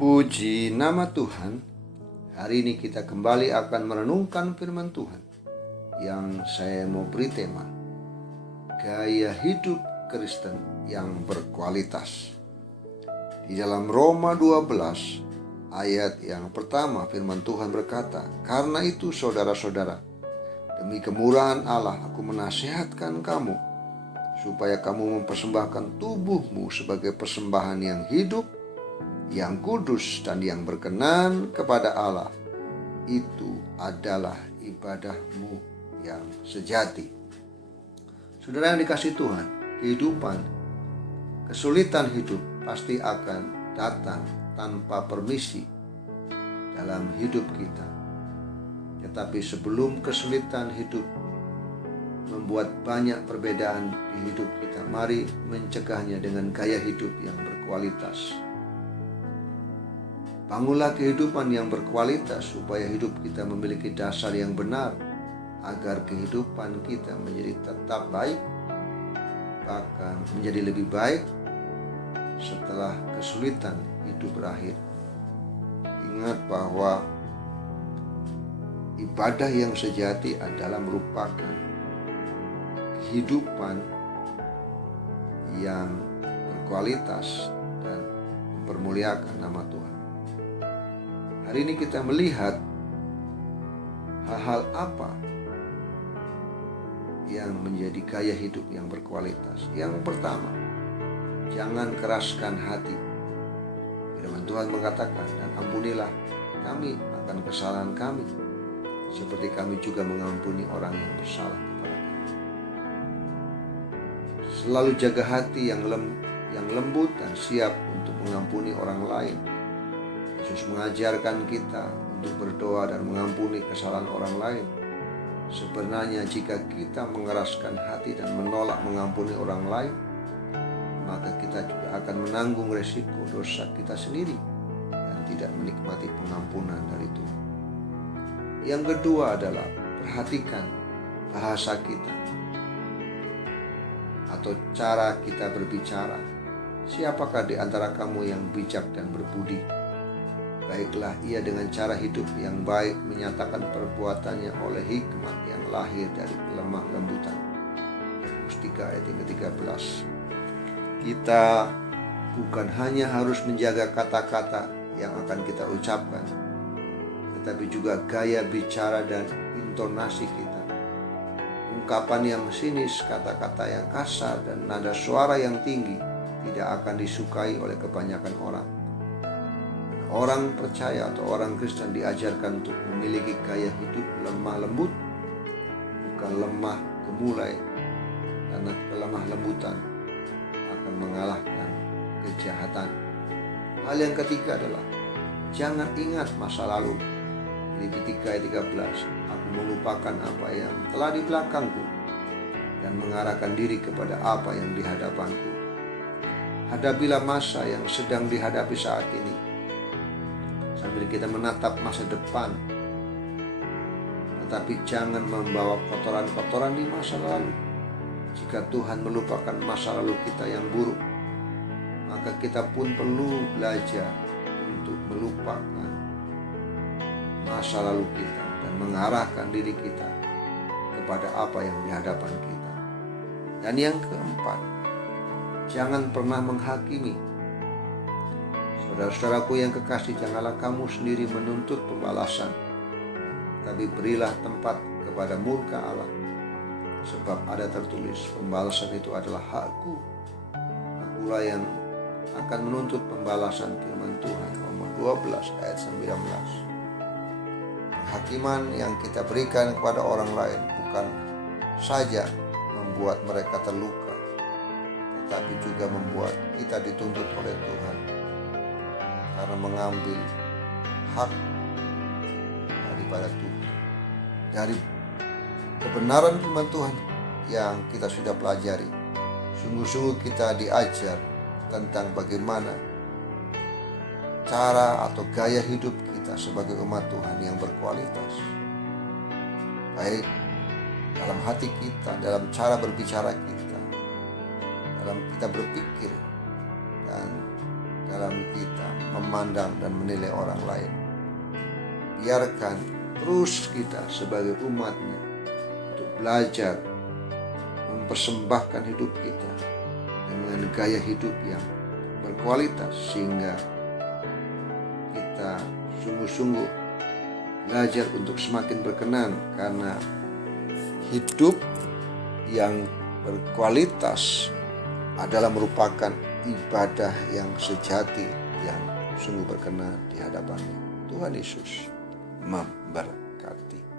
Terpuji nama Tuhan. Hari ini kita kembali akan merenungkan firman Tuhan yang saya mau beri tema gaya hidup Kristen yang berkualitas. Di dalam Roma 12 ayat yang pertama firman Tuhan berkata, "Karena itu saudara-saudara, demi kemurahan Allah aku menasihatkan kamu supaya kamu mempersembahkan tubuhmu sebagai persembahan yang hidup, yang kudus dan yang berkenan kepada Allah. Itu adalah ibadahmu yang sejati." Saudara yang dikasihi Tuhan, kesulitan hidup pasti akan datang tanpa permisi dalam hidup kita. Tetapi sebelum kesulitan hidup membuat banyak perbedaan di hidup kita, mari mencegahnya dengan gaya hidup yang berkualitas. Bangunlah kehidupan yang berkualitas supaya hidup kita memiliki dasar yang benar, agar kehidupan kita menjadi tetap baik, bahkan menjadi lebih baik setelah kesulitan hidup berakhir. Ingat bahwa ibadah yang sejati adalah merupakan kehidupan yang berkualitas dan mempermuliakan nama Tuhan. Hari ini kita melihat hal-hal apa yang menjadi gaya hidup yang berkualitas. Yang pertama, jangan keraskan hati. Firman Tuhan mengatakan, "Dan ampunilah kami akan kesalahan kami, seperti kami juga mengampuni orang yang bersalah kepada kami." Selalu jaga hati yang lembut dan siap untuk mengampuni orang lain. Yesus mengajarkan kita untuk berdoa dan mengampuni kesalahan orang lain. Sebenarnya jika kita mengeraskan hati dan menolak mengampuni orang lain, maka kita juga akan menanggung resiko dosa kita sendiri dan tidak menikmati pengampunan dari Tuhan. Yang kedua adalah perhatikan bahasa kita atau cara kita berbicara. Siapakah di antara kamu yang bijak dan berbudi? Baiklah ia dengan cara hidup yang baik menyatakan perbuatannya oleh hikmat yang lahir dari kelemah lembutan. Yakobus 3 ayat yang ke-13. Kita bukan hanya harus menjaga kata-kata yang akan kita ucapkan, tetapi juga gaya bicara dan intonasi kita. Ungkapan yang sinis, kata-kata yang kasar, dan nada suara yang tinggi tidak akan disukai oleh kebanyakan orang. Orang percaya atau orang Kristen diajarkan untuk memiliki gaya hidup lemah lembut, bukan lemah gemulai, karena kelemah lembutan akan mengalahkan kejahatan. Hal yang ketiga adalah jangan ingat masa lalu. Filipi 3 ayat 13, "Aku melupakan apa yang telah di belakangku dan mengarahkan diri kepada apa yang di hadapanku." Hadapilah masa yang sedang dihadapi saat ini sambil kita menatap masa depan, tetapi jangan membawa kotoran-kotoran di masa lalu. Jika Tuhan melupakan masa lalu kita yang buruk, maka kita pun perlu belajar untuk melupakan masa lalu kita dan mengarahkan diri kita kepada apa yang di hadapan kita. Dan yang keempat, jangan pernah menghakimi. Saudara-saudaraku yang kekasih, janganlah kamu sendiri menuntut pembalasan, tapi berilah tempat kepada murka Allah. Sebab ada tertulis, "Pembalasan itu adalah hakku. Akulah yang akan menuntut pembalasan." Firman Tuhan Roma 12 ayat 19. Penghakiman yang kita berikan kepada orang lain bukan saja membuat mereka terluka, tetapi juga membuat kita dituntut oleh Tuhan karena mengambil hak daripada Tuhan. Dari kebenaran firman Tuhan yang kita sudah pelajari, sungguh-sungguh kita diajar tentang bagaimana cara atau gaya hidup kita sebagai umat Tuhan yang berkualitas, baik dalam hati kita, dalam cara berbicara kita, dalam kita berpikir, dan dalam kita memandang dan menilai orang lain. Biarkan terus kita sebagai umat-Nya untuk belajar mempersembahkan hidup kita dengan gaya hidup yang berkualitas, sehingga kita sungguh-sungguh belajar untuk semakin berkenan, karena hidup yang berkualitas adalah merupakan ibadah yang sejati yang sungguh berkenan di hadapan Tuhan Yesus. Memberkati.